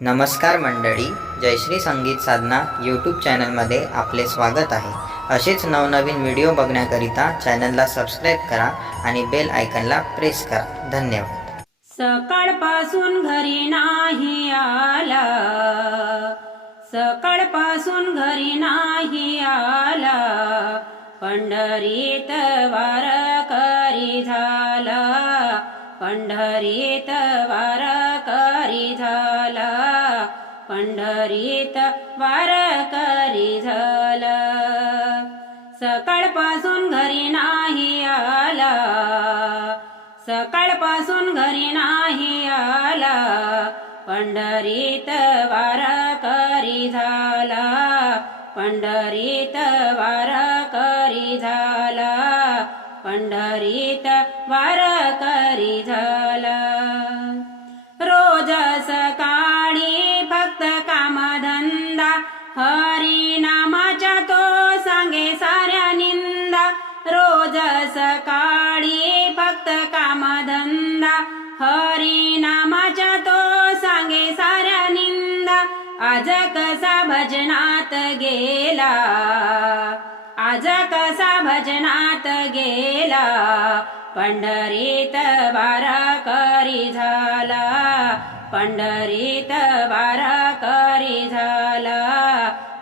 नमस्कार मंडळी, जयश्री संगीत साधना यूट्यूब चॅनलमध्ये आपले स्वागत आहे। असेच नवनवीन व्हिडिओ बघण्याकरिता चॅनलला सबस्क्राईब करा आणि बेल आयकॉनला प्रेस करा। धन्यवाद। सकाळपासून घरी नाही आला, सकाळपासून घरी नाही आला, पंढरीत वारकरी झाला, पंढरीत वारकरी झाला, पंढरीत वारकरी झाला। सकाळपासून घरी नाही आला, सकाळपासून घरी नाही आला, पंढरीत वारकरी झाला, पंढरीत वारकरी झाला, पंढरीत वारकरी झाला। रोज सकाळी फक्त कामधंदा, हरी नामाच्या तो सांगे साऱ्या निंदा। रोज सकाळी फक्त कामधंदा, हरी नामाच्या तो सांगे साऱ्या निंदा। आज कसा भजनात गेला, आज कसा भजनात गेला, पंढरीत वारकरी झाला, पंढरीत वारकरी झाला,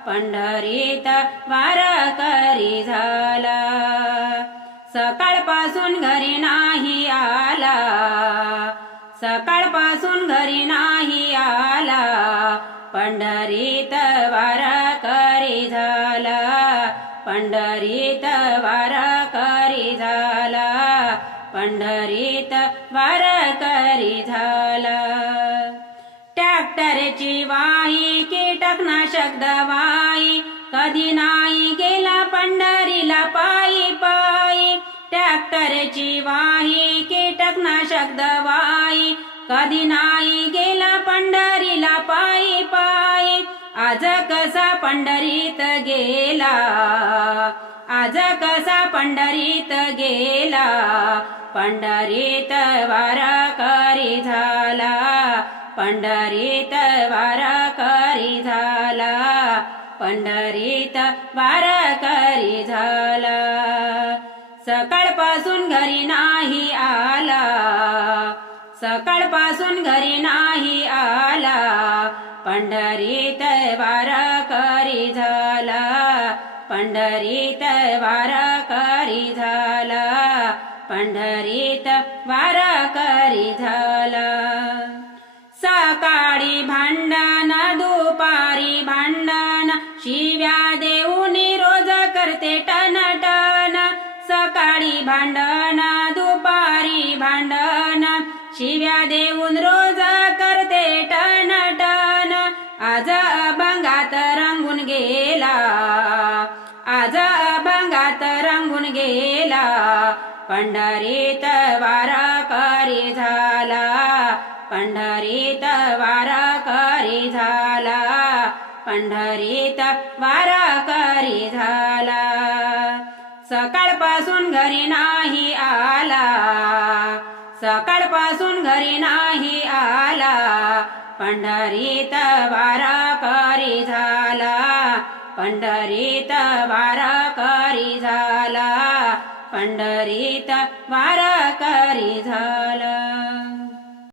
पंढरीत वारकरी झाला। सकाळपासून घरी नाही आला, सकाळपासून घरी नाही आला, पंढरीत वारकरी झाला, पंढरीत वारकरी झाला, पंढरीत वारकरी झाला। ट्रॅक्टरची वाही, कीटकनाशक दवाई, कधी नाही गेला पंढरीला पायी पायी। ट्रॅक्टरची वाही, कीटकनाशक दवाई, कधी नाही गेला पंढरीला पायी पायी। आज कसा पंढरीत गेला, आज कसा पंढरीत गेला, पंढरीत वारकरी झाला, पंढरीत वारकरी झाला, पंढरीत वारकरी झाला। सकाळपासून घरी नाही आला, सकाळपासून घरी नाही आला, पंढरीत वारकरी झाला, पंढरीत वारकरी झाला, पंढरीत वारकरी झाला। सकाळी भांडण, दुपारी भांडण, शिव्या देऊन रोज करते टनटन। सकाळी भांडण, दुपारी भांडण, शिव्या देऊन रोज करते टनटन। आज अभंगात रंगून गेला, आज अभंगात रंगून गेला, पंढरीत वारकरी झाला, पंढरीत वारकरी झाला, पंढरीत वारकरी झाला। सकाळपासून घरी नाही आला, सकाळपासून घरी नाही आला, पंढरीत वारकरी झाला, पंढरीत वारकरी झाला, पंढरीत वारकरी झाला।